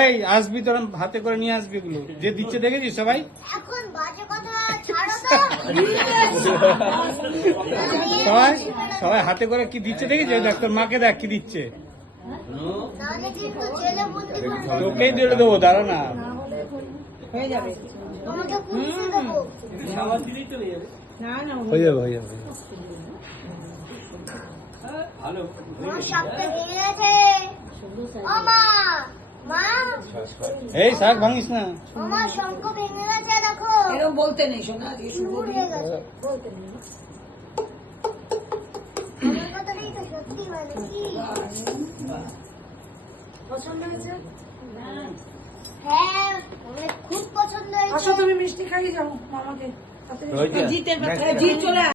এই আসবি তোরা হাতে করে নিয়ে আসবি এগুলো যে দিচ্ছে দেখেছিস সবাই এখন বাজে কথা ছাড়ো তো সবাই সবাই হাতে করে কি দিচ্ছে দেখেছিস দেখ তোর মাকে দেখ কি দিচ্ছে নাহলে কিন্তু জেলে বন্দি করে দেবে। তোকেই দিয়ে দেবো দাঁড়া না হয়ে যাবে। তোমাকে পুলিশে দেবো। হয়ে যাবে হয়ে যাবে আমার সাপটা ভেঙে গেছে। ও মা, মা, এই শাক ভাঙিস না আমার শঙ্খ ভেঙে গেছে দেখো। এরকম বলতে নেই শোনা, এই শুভ চুর দিন। হয়ে গেছে। বলতে নেই। আমার কথাটাই তো সত্যি মানে কি? পছন্দ হয়েছে? হ্যাঁ, আমার খুব পছন্দ আসো হয়েছে। তুমি মিষ্টি খাইয়ে যাও মামাকে। হয়েছে? জিতের চলে